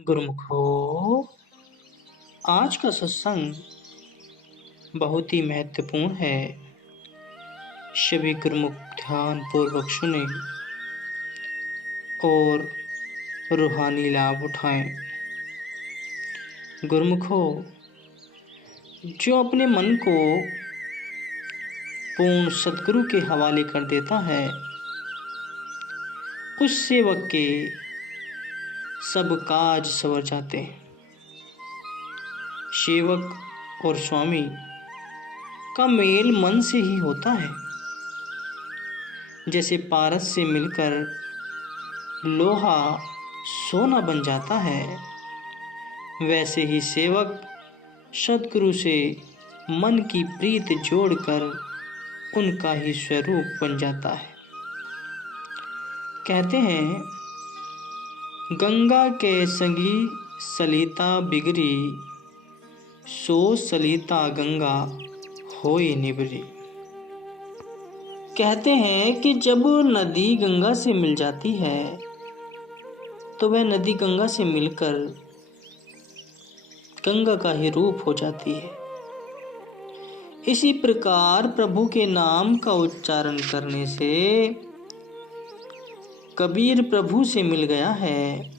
गुरुमुखो, आज का सत्संग बहुत ही महत्वपूर्ण है। सभी गुरुमुख ध्यान पूर्वक सुने और रूहानी लाभ उठाएं। गुरुमुखो, जो अपने मन को पूर्ण सद्गुरु के हवाले कर देता है, उस सेवक के सब काज संवर जाते हैं। सेवक और स्वामी का मेल मन से ही होता है। जैसे पारस से मिलकर लोहा सोना बन जाता है, वैसे ही सेवक सद्गुरु से मन की प्रीत जोड़कर उनका ही स्वरूप बन जाता है। कहते हैं, गंगा के संगी सलिता बिगरी, सो सलिता गंगा होई निबरी। कहते हैं कि जब नदी गंगा से मिल जाती है तो वह नदी गंगा से मिलकर गंगा का ही रूप हो जाती है। इसी प्रकार प्रभु के नाम का उच्चारण करने से कबीर प्रभु से मिल गया है,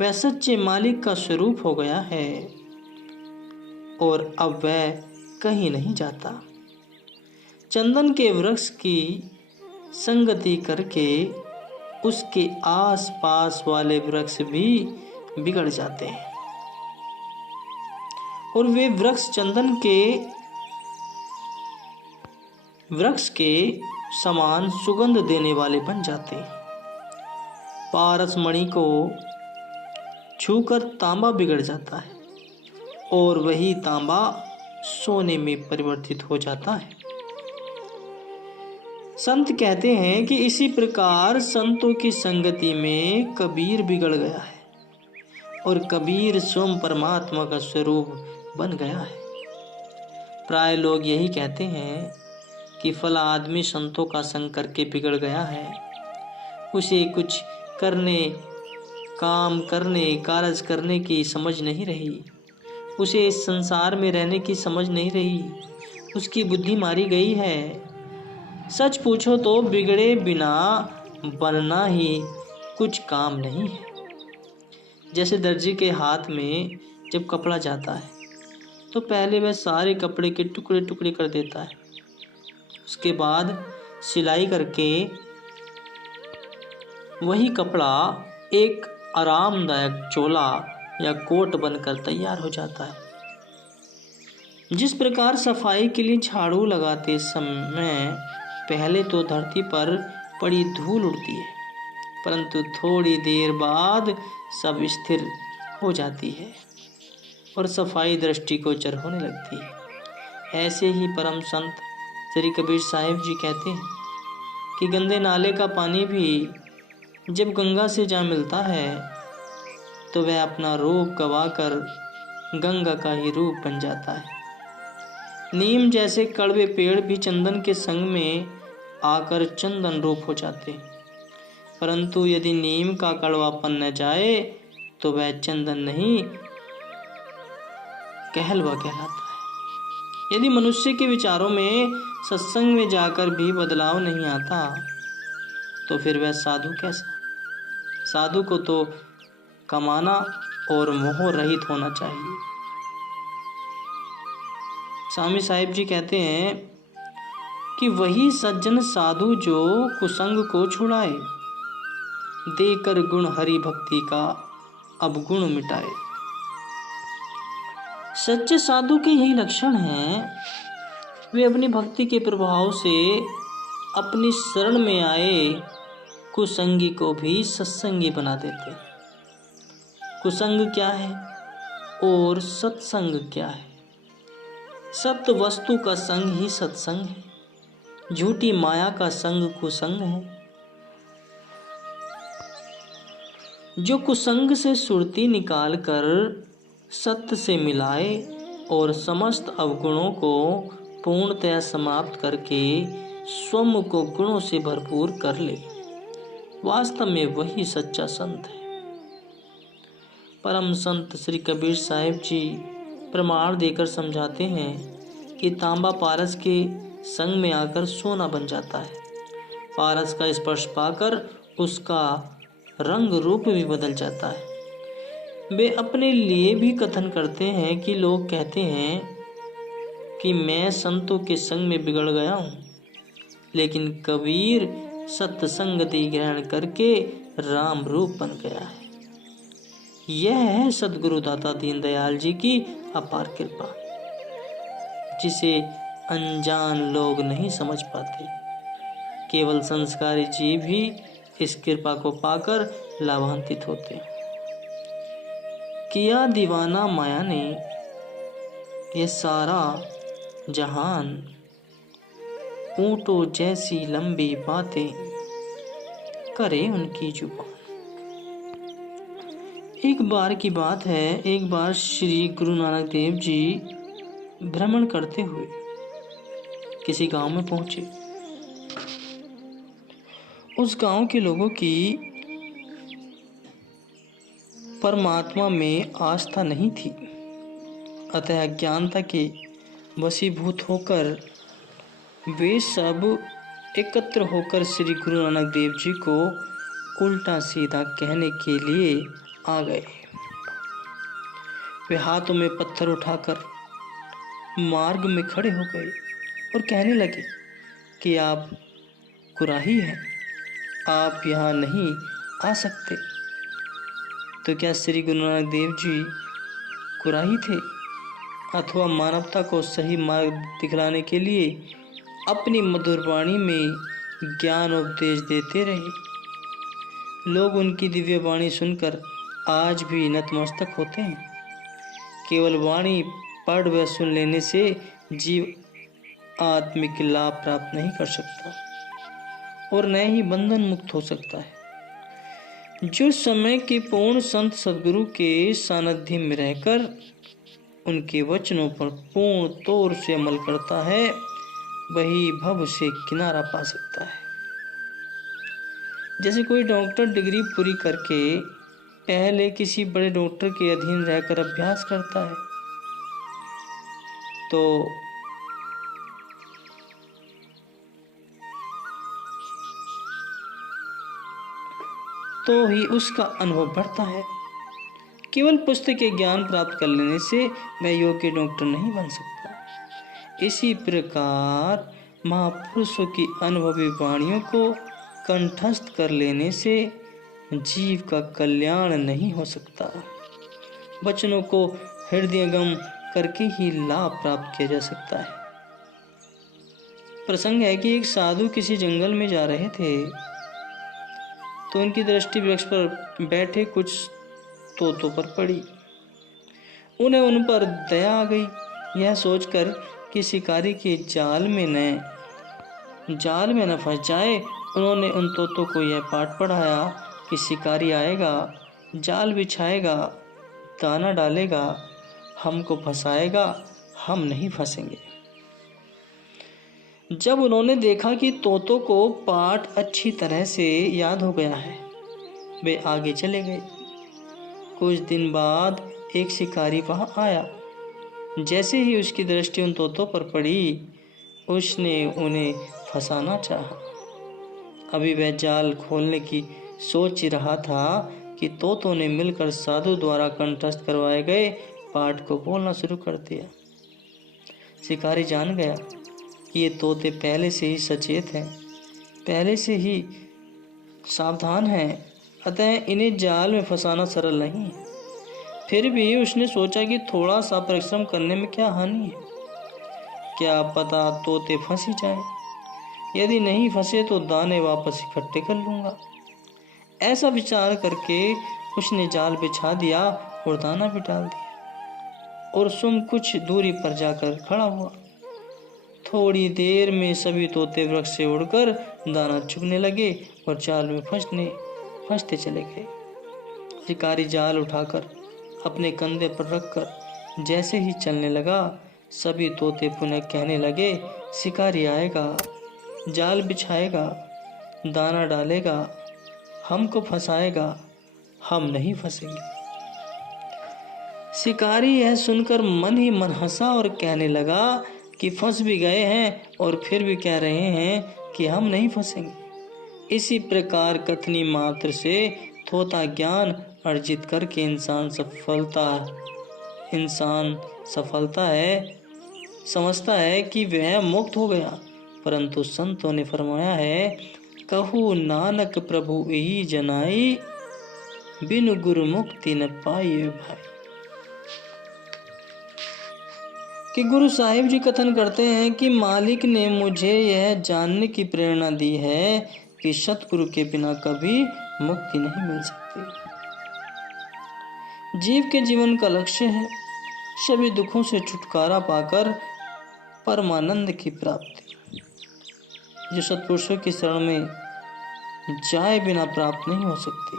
वह सच्चे मालिक का स्वरूप हो गया है और अब वह कहीं नहीं जाता। चंदन के वृक्ष की संगति करके उसके आस पास वाले वृक्ष भी बिगड़ जाते हैं और वे वृक्ष चंदन के वृक्ष के समान सुगंध देने वाले बन जाते हैं। पारस मणि को छूकर तांबा बिगड़ जाता है और वही तांबा सोने में परिवर्तित हो जाता है। संत कहते हैं कि इसी प्रकार संतों की संगति में कबीर बिगड़ गया है और कबीर स्वयं परमात्मा का स्वरूप बन गया है। प्राय लोग यही कहते हैं कि फला आदमी संतों का संग करके बिगड़ गया है, उसे कुछ करने, काम करने, कारज करने की समझ नहीं रही, उसे इस संसार में रहने की समझ नहीं रही, उसकी बुद्धि मारी गई है। सच पूछो तो बिगड़े बिना बनना ही कुछ काम नहीं है। जैसे दर्जी के हाथ में जब कपड़ा जाता है तो पहले वह सारे कपड़े के टुकड़े टुकड़े कर देता है, उसके बाद सिलाई करके वही कपड़ा एक आरामदायक चोला या कोट बनकर तैयार हो जाता है। जिस प्रकार सफाई के लिए झाड़ू लगाते समय पहले तो धरती पर पड़ी धूल उड़ती है, परंतु थोड़ी देर बाद सब स्थिर हो जाती है और सफाई दृष्टिगोचर होने लगती है। ऐसे ही परम संत श्री कबीर साहिब जी कहते हैं कि गंदे नाले का पानी भी जब गंगा से जा मिलता है तो वह अपना रूप गवाकर गंगा का ही रूप बन जाता है। नीम जैसे कड़वे पेड़ भी चंदन के संग में आकर चंदन रूप हो जाते, परंतु यदि नीम का कड़वापन न जाए तो वह चंदन नहीं कहलवा कहलाता है। यदि मनुष्य के विचारों में सत्संग में जाकर भी बदलाव नहीं आता तो फिर वह साधु कैसा? साधु को तो कमाना और मोह रहित होना चाहिए। स्वामी साहिब जी कहते हैं कि वही सज्जन साधु जो कुसंग को छुड़ाए, देकर गुण हरि भक्ति का अब गुण मिटाए। सच्चे साधु के यही लक्षण हैं। वे अपनी भक्ति के प्रभाव से अपनी शरण में आए कुसंगी को भी सत्संगी बना देते। कुसंग क्या है और सत्संग क्या है? सत्य वस्तु का संग ही सत्संग है, झूठी माया का संग कुसंग है। जो कुसंग से सुरती निकाल कर सत्य से मिलाए और समस्त अवगुणों को पूर्णतया समाप्त करके स्वयं को गुणों से भरपूर कर ले, वास्तव में वही सच्चा संत है। परम संत श्री कबीर साहिब जी प्रमाण देकर समझाते हैं कि तांबा पारस के संग में आकर सोना बन जाता है। पारस का स्पर्श पाकर उसका रंग रूप भी बदल जाता है। वे अपने लिए भी कथन करते हैं कि लोग कहते हैं कि मैं संतों के संग में बिगड़ गया हूँ, लेकिन कबीर सत्संगति ग्रहण करके राम रूप बन गया है। यह है सद्गुरु दाता दीनदयाल जी की अपार कृपा, जिसे अनजान लोग नहीं समझ पाते। केवल संस्कारी जीव ही इस कृपा को पाकर लाभान्वित होते हैं। किया दीवाना माया ने ये सारा जहान, ऊंटों जैसी लंबी बातें करे उनकी जुबान। एक बार की बात है, एक बार श्री गुरु नानक देव जी भ्रमण करते हुए किसी गांव में पहुंचे। उस गांव के लोगों की परमात्मा में आस्था नहीं थी, अतः अज्ञानता के वशीभूत होकर वे सब एकत्र होकर श्री गुरु नानक देव जी को उल्टा सीधा कहने के लिए आ गए। वे हाथों में पत्थर उठाकर मार्ग में खड़े हो गए और कहने लगे कि आप कुराही हैं, आप यहाँ नहीं आ सकते। तो क्या श्री गुरु नानक देव जी कुराही थे, अथवा मानवता को सही मार्ग दिखलाने के लिए अपनी मधुर वाणी में ज्ञान उपदेश देते रहे। लोग उनकी दिव्य वाणी सुनकर आज भी नतमस्तक होते हैं। केवल वाणी पढ़ व सुन लेने से जीव आत्मिक लाभ प्राप्त नहीं कर सकता और न ही बंधन मुक्त हो सकता है। जो समय के पूर्ण संत सद्गुरु के सानिध्य में रहकर उनके वचनों पर पूर्ण तौर से अमल करता है, वही भव से किनारा पा सकता है। जैसे कोई डॉक्टर डिग्री पूरी करके पहले किसी बड़े डॉक्टर के अधीन रहकर अभ्यास करता है, तो ही उसका अनुभव बढ़ता है। केवल पुस्तक के ज्ञान प्राप्त कर लेने से वह योग्य डॉक्टर नहीं बन सकता। इसी प्रकार महापुरुषों की अनुभवी वाणियों को कंठस्थ कर लेने से जीव का कल्याण नहीं हो सकता। वचनों को हृदयंगम करके ही लाभ प्राप्त किया जा सकता है। प्रसंग है कि एक साधु किसी जंगल में जा रहे थे, तो उनकी दृष्टि वृक्ष पर बैठे कुछ तोतों पर पड़ी। उन्हें उन पर दया आ गई। यह सोचकर कि शिकारी के जाल में न फंस जाए, उन्होंने उन तोतों को यह पाठ पढ़ाया कि शिकारी आएगा, जाल बिछाएगा, दाना डालेगा, हमको फंसाएगा, हम नहीं फंसेंगे। जब उन्होंने देखा कि तोतों को पाठ अच्छी तरह से याद हो गया है, वे आगे चले गए। कुछ दिन बाद एक शिकारी वहां आया। जैसे ही उसकी दृष्टि उन तोतों पर पड़ी, उसने उन्हें फंसाना चाहा। अभी वह जाल खोलने की सोच ही रहा था कि तोतों ने मिलकर साधु द्वारा कंठस्थ करवाए गए पाठ को बोलना शुरू कर दिया। शिकारी जान गया कि ये तोते पहले से ही सचेत हैं, पहले से ही सावधान हैं, अतः इन्हें जाल में फंसाना सरल नहीं है। फिर भी उसने सोचा कि थोड़ा सा परिश्रम करने में क्या हानि है, क्या पता तोते फंस ही जाएं। यदि नहीं फंसे तो दाने वापस इकट्ठे कर लूँगा। ऐसा विचार करके उसने जाल बिछा दिया और दाना भी डाल दिया और स्वयं कुछ दूरी पर जाकर खड़ा हुआ। थोड़ी देर में सभी तोते वृक्ष से उड़कर दाना चुगने लगे और जाल में फंसते चले गए। शिकारी जाल उठाकर अपने कंधे पर रखकर जैसे ही चलने लगा, सभी तोते पुनः कहने लगे, शिकारी आएगा, जाल बिछाएगा, दाना डालेगा, हमको फंसाएगा, हम नहीं फंसेंगे। शिकारी यह सुनकर मन ही मन हंसा और कहने लगा कि फंस भी गए हैं और फिर भी कह रहे हैं कि हम नहीं फंसेंगे। इसी प्रकार कथनी मात्र से थोथा ज्ञान अर्जित करके इंसान सफलता है समझता है कि वह मुक्त हो गया, परंतु संतों ने फरमाया है, कहू नानक प्रभु यही जनाई, बिनु गुरु मुक्ति न पाइए भाई। कि गुरु साहिब जी कथन करते हैं कि मालिक ने मुझे यह जानने की प्रेरणा दी है कि सतगुरु के बिना कभी मुक्ति नहीं मिल सकती। जीव के जीवन का लक्ष्य है सभी दुखों से छुटकारा पाकर परमानंद की प्राप्ति, जो सत्पुरुषों की शरण में जाए बिना प्राप्त नहीं हो सकती।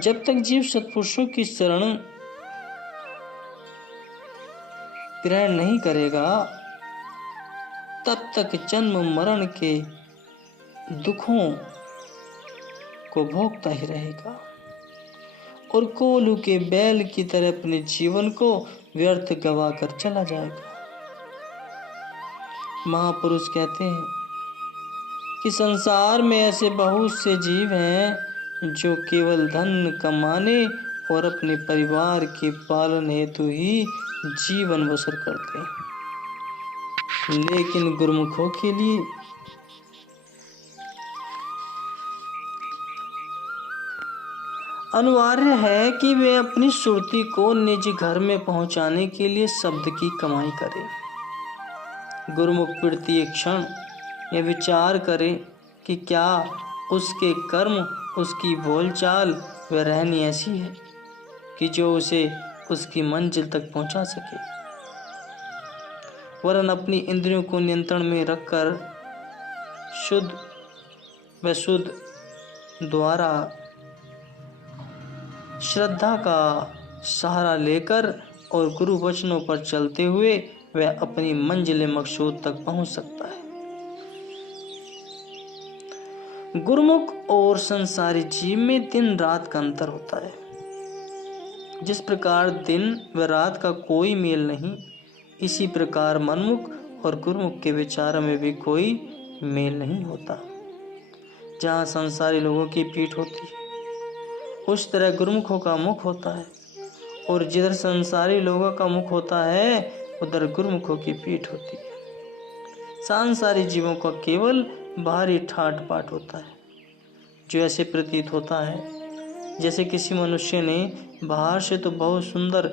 जब तक जीव सत्पुरुषों की शरण ग्रहण नहीं करेगा, तब तक जन्म मरण के दुखों को भोगता ही रहेगा और कोल्हू के बैल की तरह अपने जीवन को व्यर्थ गवा कर चला जाएगा। महापुरुष कहते हैं कि संसार में ऐसे बहुत से जीव हैं जो केवल धन कमाने और अपने परिवार के पालन हेतु ही जीवन बसर करते हैं, लेकिन गुरुमुखों के लिए अनिवार्य है कि वे अपनी सुरती को निज घर में पहुंचाने के लिए शब्द की कमाई करें। गुरुमुख प्रति एक क्षण यह विचार करे कि क्या उसके कर्म, उसकी बोलचाल व रहनी ऐसी है कि जो उसे उसकी मंजिल तक पहुंचा सके, वरन अपनी इंद्रियों को नियंत्रण में रखकर शुद्ध द्वारा श्रद्धा का सहारा लेकर और गुरु वचनों पर चलते हुए वह अपनी मंजिल मकसूद तक पहुंच सकता है। गुरुमुख और संसारी जीव में दिन रात का अंतर होता है। जिस प्रकार दिन व रात का कोई मेल नहीं, इसी प्रकार मनमुख और गुरुमुख के विचारों में भी कोई मेल नहीं होता। जहाँ संसारी लोगों की पीठ होती है, उस तरह गुरुमुखों का मुख होता है, और जिधर संसारी लोगों का मुख होता है उधर गुरुमुखों की पीठ होती है। सांसारी जीवों का केवल बाहरी ठाट पाट होता है, जो ऐसे प्रतीत होता है जैसे किसी मनुष्य ने बाहर से तो बहुत सुंदर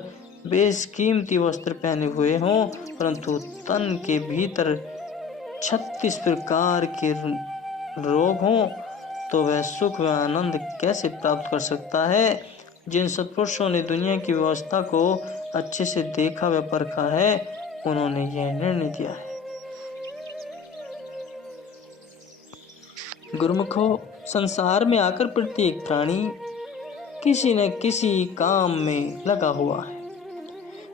बेशकीमती वस्त्र पहने हुए हों, परंतु तन के भीतर 36 प्रकार के रोग हों, तो वह सुख व आनंद कैसे प्राप्त कर सकता है। जिन सत्पुरुषों ने दुनिया की व्यवस्था को अच्छे से देखा व परखा है, उन्होंने यह निर्णय दिया है। गुरुमुखों, संसार में आकर प्रत्येक प्राणी किसी न किसी काम में लगा हुआ है।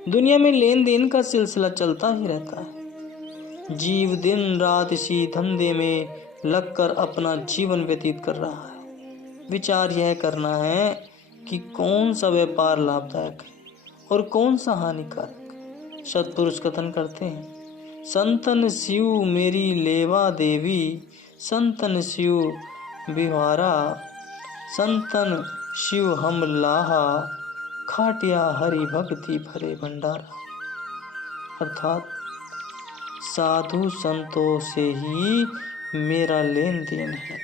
दुनिया में लेन देन का सिलसिला चलता ही रहता है। जीव दिन रात इसी धंधे में लगकर अपना जीवन व्यतीत कर रहा है। विचार यह करना है कि कौन सा व्यापार लाभदायक है और कौन सा हानिकारक। सत्पुरुष कथन करते हैं, संतन शिव मेरी लेवा देवी, संतन शिव विहारा, संतन शिव हम लाहा, खाटिया हरि भक्ति भरे भंडारा। अर्थात साधु संतों से ही मेरा लेन देन है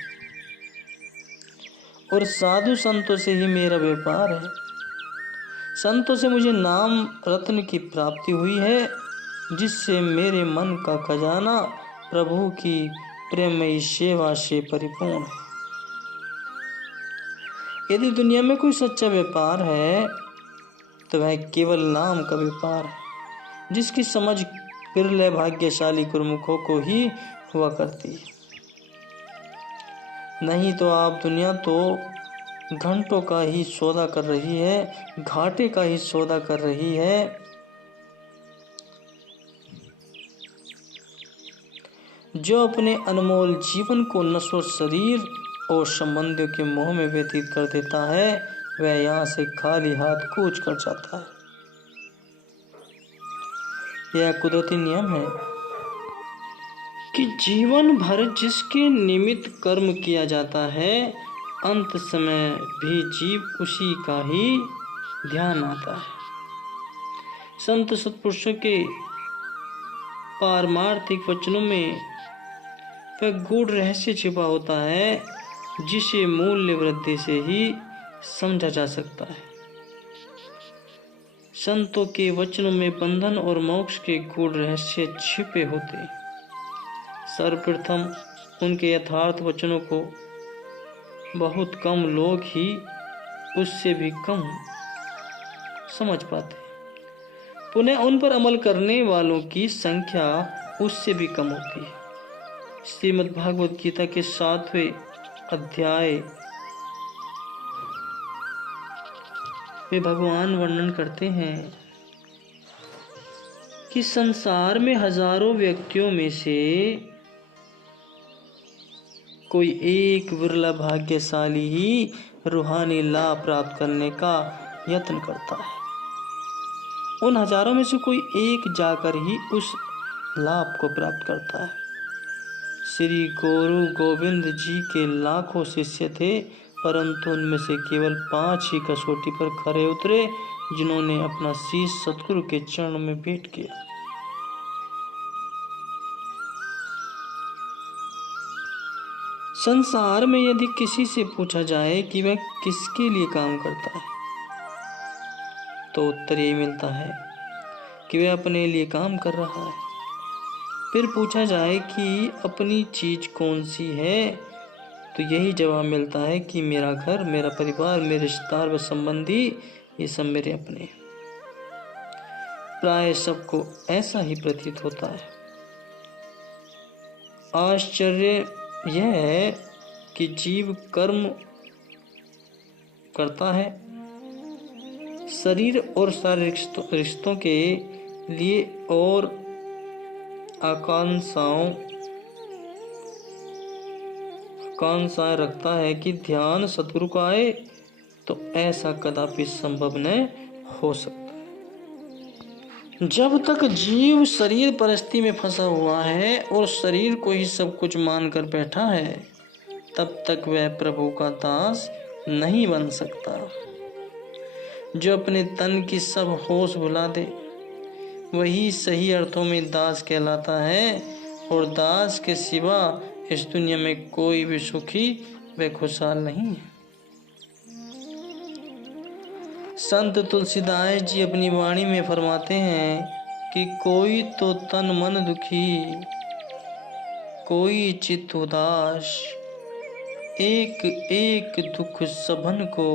और साधु संतों से ही मेरा व्यापार है। संतों से मुझे नाम रत्न की प्राप्ति हुई है, जिससे मेरे मन का खजाना प्रभु की प्रेमयी सेवा से परिपूर्ण है। यदि दुनिया में कोई सच्चा व्यापार है तो वह केवल नाम का व्यापार है, जिसकी समझ बिरले भाग्यशाली गुरुमुखों को ही हुआ करती है। नहीं तो आप दुनिया तो घंटों का ही सौदा कर रही है, घाटे का ही सौदा कर रही है। जो अपने अनमोल जीवन को नश्वर शरीर और संबंधियों के मोह में व्यतीत कर देता है, वह यहाँ से खाली हाथ कूच कर जाता है। यह कुदरती नियम है कि जीवन भर जिसके निमित्त कर्म किया जाता है, अंत समय भी जीव उसी का ही ध्यान आता है। संत सत्पुरुषों के पारमार्थिक वचनों में वह गूढ़ रहस्य छिपा होता है जिसे मूल्य वृद्धि से ही समझा जा सकता है। संतों के वचनों में बंधन और मोक्ष के गूढ़ रहस्य छिपे होते। सर्वप्रथम उनके यथार्थ वचनों को बहुत कम लोग ही उससे भी कम समझ पाते। पुनः उन पर अमल करने वालों की संख्या उससे भी कम होती है। श्रीमद् भागवत गीता के 7वें अध्याय में भगवान वर्णन करते हैं कि संसार में हजारों व्यक्तियों में से कोई एक विरला भाग्यशाली ही रूहानी लाभ प्राप्त करने का यत्न करता है। उन हजारों में से कोई एक जाकर ही उस लाभ को प्राप्त करता है। श्री गुरु गोविंद जी के लाखों शिष्य थे, परंतु उनमें से केवल 5 ही कसौटी पर खरे उतरे, जिन्होंने अपना शीश सतगुरु के चरणों में भेंट किया। संसार में यदि किसी से पूछा जाए कि वह किसके लिए काम करता है, तो उत्तर यही मिलता है कि वह अपने लिए काम कर रहा है। फिर पूछा जाए कि अपनी चीज कौन सी है, तो यही जवाब मिलता है कि मेरा घर, मेरा परिवार, मेरे रिश्तेदार व संबंधी, ये सब मेरे अपने। प्राय सबको ऐसा ही प्रतीत होता है। आश्चर्य यह है कि जीव कर्म करता है शरीर और शारीरिक रिश्तों के लिए और आकांक्षाएं रखता है कि ध्यान सतगुरु का आए, तो ऐसा कदापि संभव न हो सकता। जब तक जीव शरीर परस्ती में फंसा हुआ है और शरीर को ही सब कुछ मानकर बैठा है, तब तक वह प्रभु का दास नहीं बन सकता। जो अपने तन की सब होश भुला दे, वही सही अर्थों में दास कहलाता है, और दास के सिवा इस दुनिया में कोई भी सुखी व खुशहाल नहीं है। संत तुलसीदास जी अपनी वाणी में फरमाते हैं कि कोई तो तन मन दुखी, कोई चित्त उदास, एक एक दुख सबन को,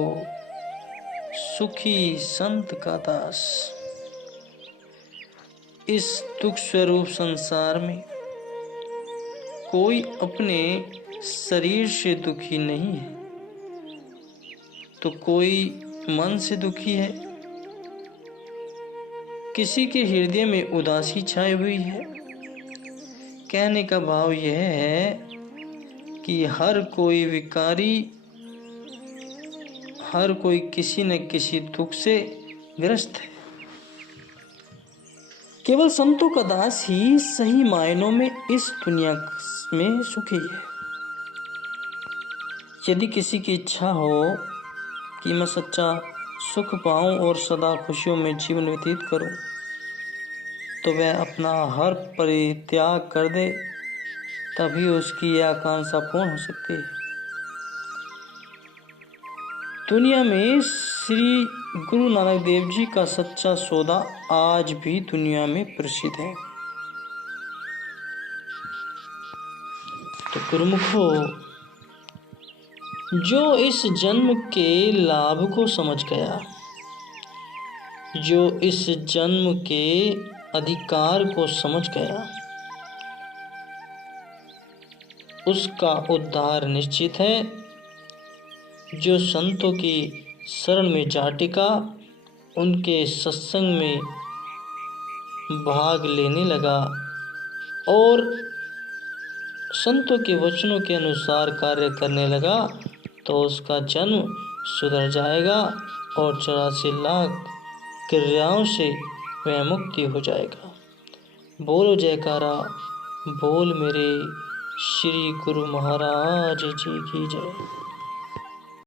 सुखी संत का दास। इस दुख स्वरूप संसार में कोई अपने शरीर से दुखी नहीं है, तो कोई मन से दुखी है। किसी के हृदय में उदासी छाई हुई है। कहने का भाव यह है कि हर कोई विकारी, हर कोई किसी न किसी दुख से ग्रस्त है। केवल संतों का दास ही सही मायनों में इस दुनिया में सुखी है। यदि किसी की इच्छा हो कि मैं सच्चा सुख पाऊं और सदा खुशियों में जीवन व्यतीत करूं, तो वह अपना हर परित्याग कर दे, तभी उसकी यह आकांक्षा पूर्ण हो सकती है। दुनिया में श्री गुरु नानक देव जी का सच्चा सौदा आज भी दुनिया में प्रसिद्ध है। तो गुरुमुखो, जो इस जन्म के लाभ को समझ गया, जो इस जन्म के अधिकार को समझ गया, उसका उद्धार निश्चित है। जो संतों की शरण में जा टिका, उनके सत्संग में भाग लेने लगा और संतों के वचनों के अनुसार कार्य करने लगा, तो उसका जन्म सुधर जाएगा और 84 लाख क्रियाओं से वह मुक्ति हो जाएगा। बोलो जयकारा, बोल मेरे श्री गुरु महाराज जी की जय।